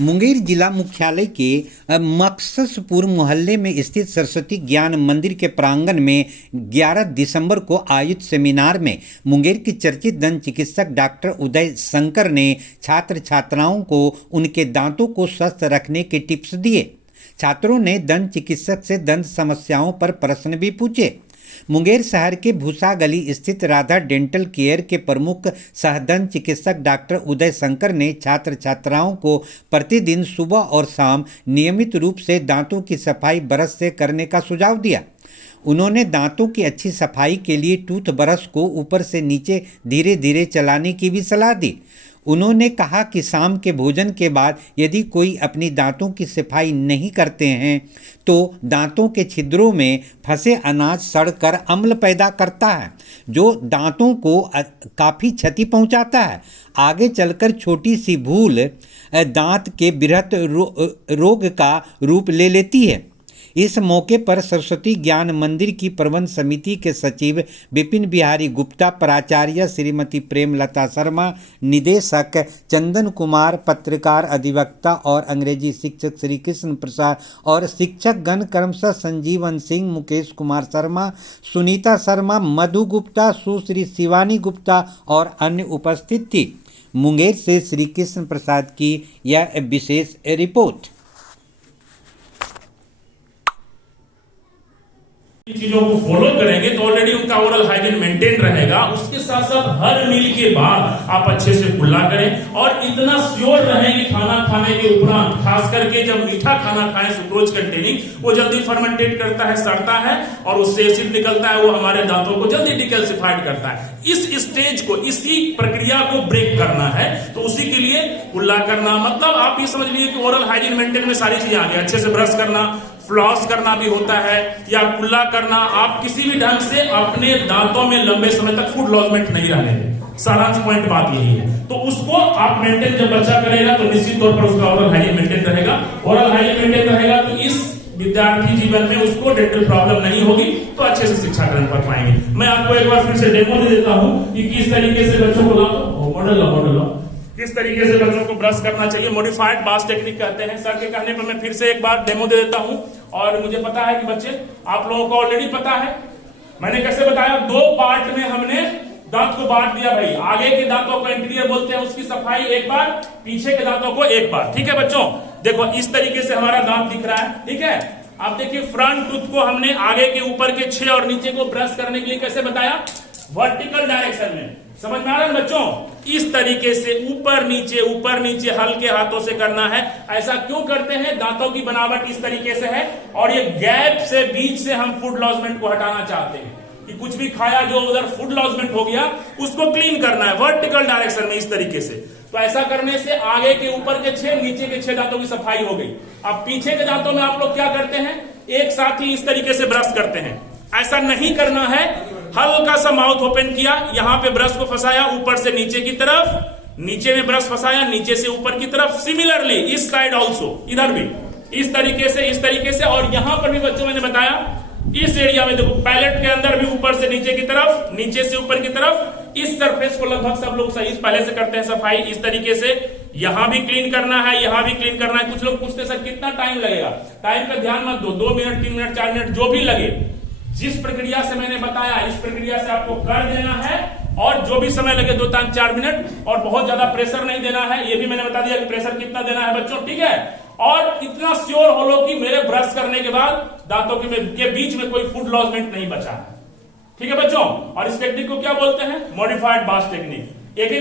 मुंगेर जिला मुख्यालय के मकससपुर मोहल्ले में स्थित सरस्वती ज्ञान मंदिर के प्रांगण में 11 दिसंबर को आयोजित सेमिनार में मुंगेर के चर्चित दंत चिकित्सक डॉक्टर उदय शंकर ने छात्र छात्राओं को उनके दांतों को स्वस्थ रखने के टिप्स दिए। छात्रों ने दंत चिकित्सक से दंत समस्याओं पर प्रश्न भी पूछे। मुंगेर शहर के भूसा गली स्थित राधा डेंटल केयर के प्रमुख सहदंत चिकित्सक डॉक्टर उदय शंकर ने छात्र छात्राओं को प्रतिदिन सुबह और शाम नियमित रूप से दांतों की सफाई ब्रश से करने का सुझाव दिया। उन्होंने दांतों की अच्छी सफाई के लिए टूथब्रश को ऊपर से नीचे धीरे धीरे चलाने की भी सलाह दी। उन्होंने कहा कि शाम के भोजन के बाद यदि कोई अपनी दांतों की सफाई नहीं करते हैं तो दांतों के छिद्रों में फंसे अनाज सड़कर अम्ल पैदा करता है, जो दांतों को काफ़ी क्षति पहुंचाता है। आगे चलकर छोटी सी भूल दांत के बृहत रोग का रूप ले लेती है। इस मौके पर सरस्वती ज्ञान मंदिर की प्रबंध समिति के सचिव विपिन बिहारी गुप्ता, प्राचार्य श्रीमती प्रेमलता शर्मा, निदेशक चंदन कुमार, पत्रकार, अधिवक्ता और अंग्रेजी शिक्षक श्री कृष्ण प्रसाद और शिक्षक गण क्रमशः संजीवन सिंह, मुकेश कुमार शर्मा, सुनीता शर्मा, मधु गुप्ता, सुश्री शिवानी गुप्ता और अन्य उपस्थित थी। मुंगेर से श्री कृष्ण प्रसाद की यह विशेष रिपोर्ट। चीजों को फॉलो करेंगे तो ऑलरेडी उनका ओरल हाइजीन मेंटेन रहेगा। उसके साथ साथ हर मील के बाद आप अच्छे से कुल्ला करें और इतना श्योर रहें कि खाना खाने के उपरांत, खास करके जब मीठा खाना खाएं, सुक्रोज कंटेनिंग, वो जल्दी फर्मेंटेट करता है, सड़ता है और उससे एसिड निकलता है, वो हमारे दांतों को जल्दी डिकैल्सिफाइड करता है। इस स्टेज को, इसी प्रक्रिया को ब्रेक करना है तो उसी के लिए कुल्ला करना, मतलब आप ये समझ लीजिए कि ओरल हाइजीन मेंटेन में सारी चीजें आ गई। अच्छे से ब्रश करना, फ्लॉस करना भी होता है या कुल्ला करना। आप किसी भी ढंग से अपने दांतों में लंबे समय तक फूड लॉजमेंट नहीं रहने दें। सारांश पॉइंट बात यही है। तो उसको आप मेंटेन जब बच्चा करेगा तो निश्चित तौर पर उसका ओरल हाइजीन मेंटेन रहेगा। ओरल हाइजीन मेंटेन रहेगा तो इस विद्यार्थी जीवन में उसको डेंटल प्रॉब्लम नहीं होगी, तो अच्छे से शिक्षा ग्रहण कर पाएंगे। मैं आपको एक बार फिर से डेमो दे देता हूं कि किस तरीके से बच्चों को मॉडल किस तरीके से बच्चों को ब्रश करना चाहिए। मॉडिफाइड बास टेक्निक कहते हैं। सर के कहने पर मैं फिर से एक बार डेमो दे देता हूं। और मुझे पता है कि बच्चे, आप लोगों को ऑलरेडी पता है मैंने कैसे बताया। 2 पार्ट में हमने दांत को बांट दिया भाई। आगे के दांतों को एंटीरियर बोलते हैं, उसकी सफाई एक बार, पीछे के दांतों को एक बार। ठीक है बच्चों, देखो इस तरीके से हमारा दांत दिख रहा है। ठीक है, आप देखिए फ्रंट टूथ को हमने आगे के ऊपर के 6 और नीचे को ब्रश करने के लिए कैसे बताया, वर्टिकल डायरेक्शन में। समझ में आ रहा है बच्चों? इस तरीके से ऊपर नीचे हल्के हाथों से करना है। ऐसा क्यों करते हैं? दांतों की बनावट इस तरीके से है और ये गैप से, बीच से हम फूड लॉजमेंट को हटाना चाहते हैं कि कुछ भी खाया जो उधर फूड लॉजमेंट हो गया उसको क्लीन करना है वर्टिकल डायरेक्शन में, इस तरीके से। तो ऐसा करने से आगे के ऊपर के 6, नीचे के 6 दांतों की सफाई हो गई। अब पीछे के दांतों में आप लोग क्या करते हैं, एक साथ ही इस तरीके से ब्रश करते हैं। ऐसा नहीं करना है। हल्का सा माउथ ओपन किया, यहां पे ब्रश को फंसाया ऊपर से नीचे की तरफ, नीचे में ब्रश फंसाया नीचे से ऊपर की तरफ। सिमिलरली इस साइड ऑल्सो, इधर भी इस तरीके से। और यहां पर भी बच्चों मैंने बताया इस एरिया में देखो, पैलेट के अंदर भी ऊपर से नीचे की तरफ, नीचे से ऊपर की तरफ। इस सरफेस को लगभग सब लोग सही पहले से करते हैं सफाई इस तरीके से। यहां भी क्लीन करना है, यहां भी क्लीन करना है। कुछ लोग पूछते सर कितना टाइम लगेगा? टाइम का ध्यान मत दो, 2 मिनट 3 मिनट 4 मिनट जो भी लगे, जिस प्रक्रिया से मैंने बताया इस प्रक्रिया से आपको कर देना है। और जो भी समय लगे 2-4 मिनट, और बहुत ज्यादा प्रेशर नहीं देना है। ये भी मैंने बता दिया कि प्रेशर कितना देना है बच्चों। ठीक है, और इतना श्योर हो लो कि मेरे ब्रश करने के बाद दांतों के बीच में कोई फूड लॉजमेंट नहीं बचा है। ठीक है बच्चों, और इस टेक्निक को क्या बोलते हैं, मॉडिफाइड बास टेक्निक। एक